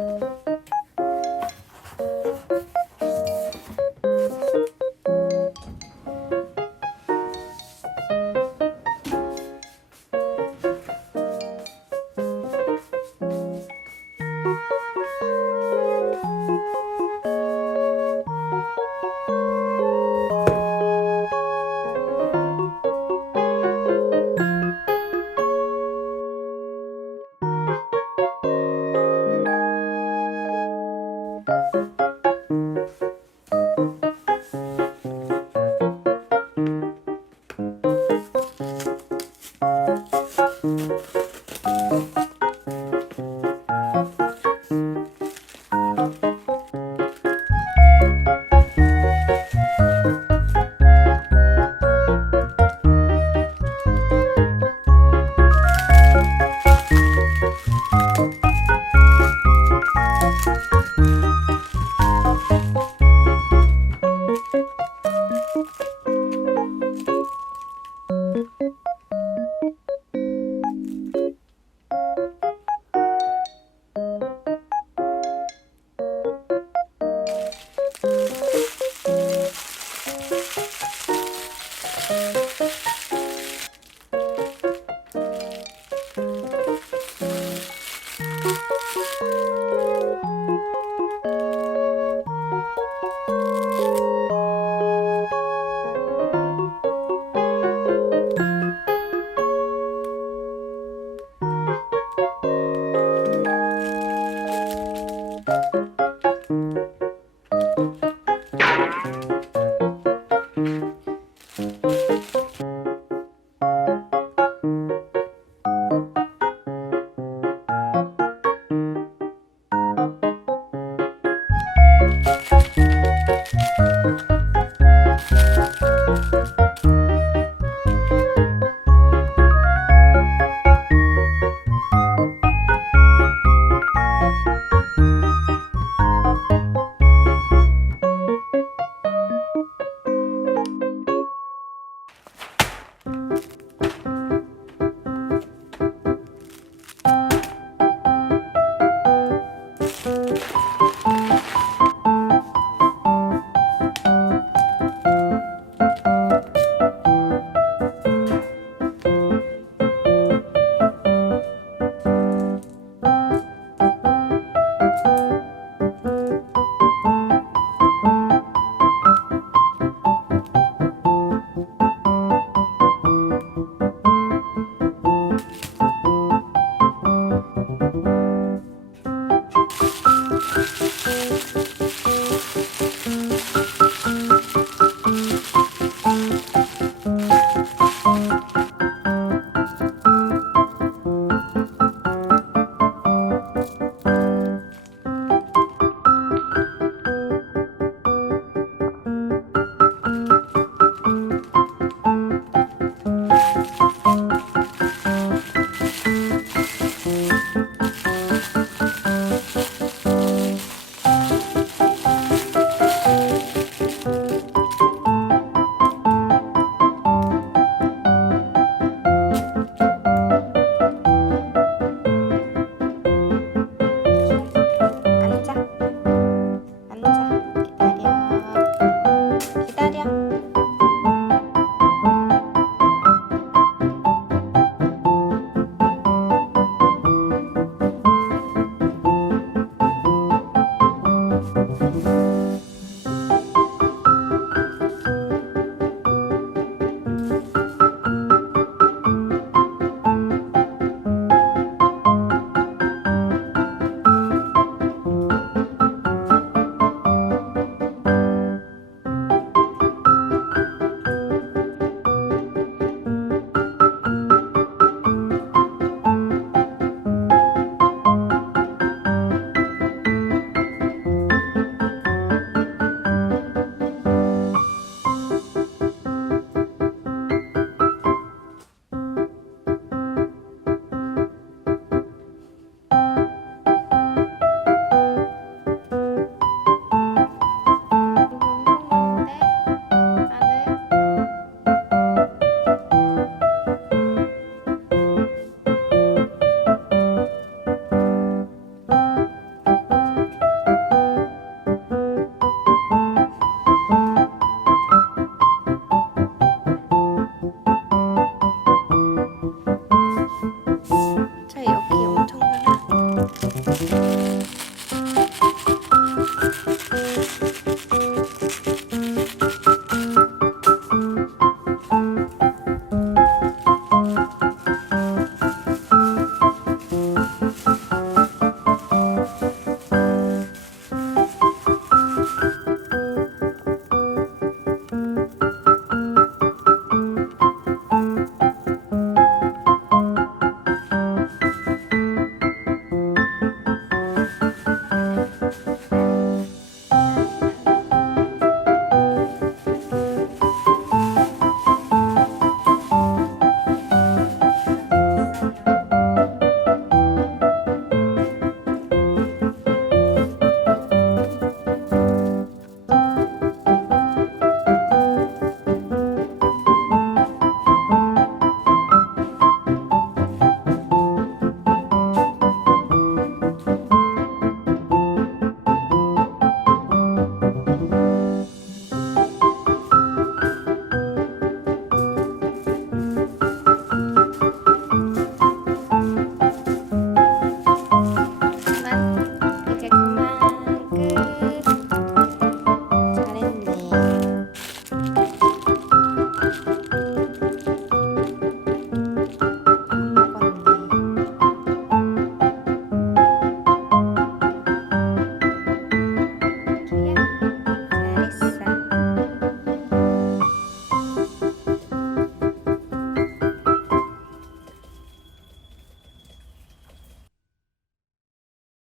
thank you Thank you.